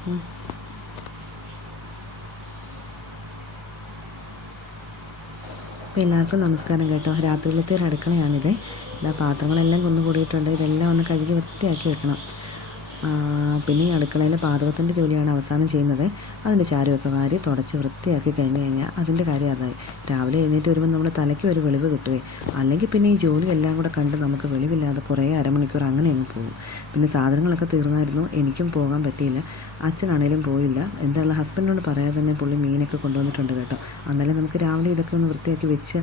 അപ്പോൾ എല്ലാവർക്കും നമസ്കാരം കേട്ടോ. രാത്രിയിലത്തെ ഒരു അടുക്കളയാണിത്. ഇതാ പാത്രങ്ങളെല്ലാം കുന്നുകൂടിയിട്ടുണ്ട്. ഇതെല്ലാം ഒന്ന് കഴുകി വൃത്തിയാക്കി വെക്കണം. പിന്നെ ഈ അടുക്കളയിലെ പാചകത്തിൻ്റെ ജോലിയാണ് അവസാനം ചെയ്യുന്നത്. അതിൻ്റെ ചാരമൊക്കെ വാരി തുടച്ച് വൃത്തിയാക്കി കഴിഞ്ഞ് കഴിഞ്ഞാൽ അതിൻ്റെ കാര്യം അതായി. രാവിലെ എഴുന്നേറ്റ് വരുമ്പോൾ നമ്മുടെ തലയ്ക്ക് ഒരു വെളിവ് കിട്ടുകയെ. അല്ലെങ്കിൽ പിന്നെ ഈ ജോലി എല്ലാം കൂടെ കണ്ട് നമുക്ക് വെളിവില്ലാതെ കുറേ അരമണിക്കൂർ അങ്ങനെ അങ്ങ് പോകും. പിന്നെ സാധനങ്ങളൊക്കെ തീർന്നായിരുന്നു. എനിക്കും പോകാൻ പറ്റിയില്ല. അച്ഛനാണേലും പോയില്ല. എന്തായാലും ഹസ്ബൻഡിനോട് പറയാതെ തന്നെ പുള്ളി മീനൊക്കെ കൊണ്ടുവന്നിട്ടുണ്ട് കേട്ടോ. എന്നാലും നമുക്ക് രാവിലെ ഇതൊക്കെ ഒന്ന് വൃത്തിയാക്കി വെച്ച്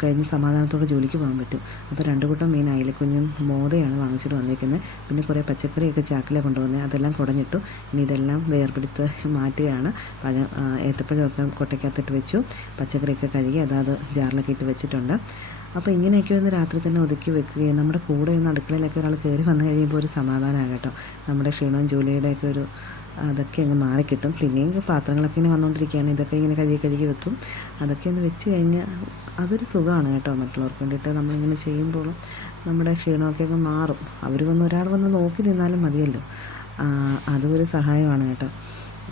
കഴിഞ്ഞ് സമാധാനത്തോടെ ജോലിക്ക് പോകാൻ പറ്റും. അപ്പോൾ 2 കൂട്ടം മീൻ അയിലക്കുഞ്ഞും മോദയാണ് വാങ്ങിച്ചിട്ട് വന്നിരിക്കുന്നത്. പിന്നെ കുറേ പച്ചക്കറിയൊക്കെ ചാക്കിലാണ് കൊണ്ടുവന്നത്. അതെല്ലാം കുടഞ്ഞിട്ടു. ഇനി ഇതെല്ലാം വേർപെടുത്ത് മാറ്റുകയാണ്. ഏത്തപ്പഴമൊക്കെ കൊട്ടയ്ക്കകത്തിട്ട് വെച്ചു. പച്ചക്കറിയൊക്കെ കഴുകി അതാത് ജാറിലൊക്കെ ഇട്ട് വെച്ചിട്ടുണ്ട്. അപ്പോൾ ഇങ്ങനെയൊക്കെ ഒന്ന് രാത്രി തന്നെ ഒതുക്കി വെക്കുകയും നമ്മുടെ കൂടെ ഒന്ന് അടുക്കളയിലൊക്കെ ഒരാൾ കയറി വന്നു കഴിയുമ്പോൾ ഒരു സമാധാനമാണ് കേട്ടോ. നമ്മുടെ ക്ഷീണവും ജോലിയുടെയൊക്കെ ഒരു അതൊക്കെ അങ്ങ് മാറിക്കിട്ടും. പിന്നെയും പാത്രങ്ങളൊക്കെ ഇങ്ങനെ വന്നുകൊണ്ടിരിക്കുകയാണ്. ഇതൊക്കെ ഇങ്ങനെ കഴുകി വെക്കും. അതൊക്കെ ഒന്ന് വെച്ച് കഴിഞ്ഞാൽ അതൊരു സുഖമാണ് കേട്ടോ. മറ്റുള്ളവർക്ക് വേണ്ടിയിട്ട് നമ്മളിങ്ങനെ ചെയ്യുമ്പോഴും നമ്മുടെ ക്ഷീണമൊക്കെ അങ്ങ് മാറും. ഒരാൾ വന്ന് നോക്കി നിന്നാലും മതിയല്ലോ. അതും ഒരു സഹായമാണ് കേട്ടോ.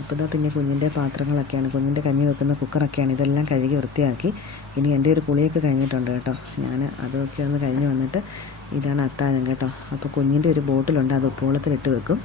അപ്പോൾ ഇതാ പിന്നെ കുഞ്ഞിൻ്റെ പാത്രങ്ങളൊക്കെയാണ്, കുഞ്ഞിൻ്റെ കഞ്ഞി വെക്കുന്ന കുക്കറൊക്കെയാണ്. ഇതെല്ലാം കഴുകി വൃത്തിയാക്കി. ഇനി എൻ്റെ ഒരു കുളിയൊക്കെ കഴിഞ്ഞിട്ടുണ്ട് കേട്ടോ. ഞാൻ അതൊക്കെ ഒന്ന് കഴിഞ്ഞ് വന്നിട്ട് ഇതാണ് അത്താഴം കേട്ടോ. അപ്പോൾ കുഞ്ഞിൻ്റെ ഒരു ബോട്ടിലുണ്ട്, അത് ഉപ്പുവെള്ളത്തിലിട്ട് വെക്കും.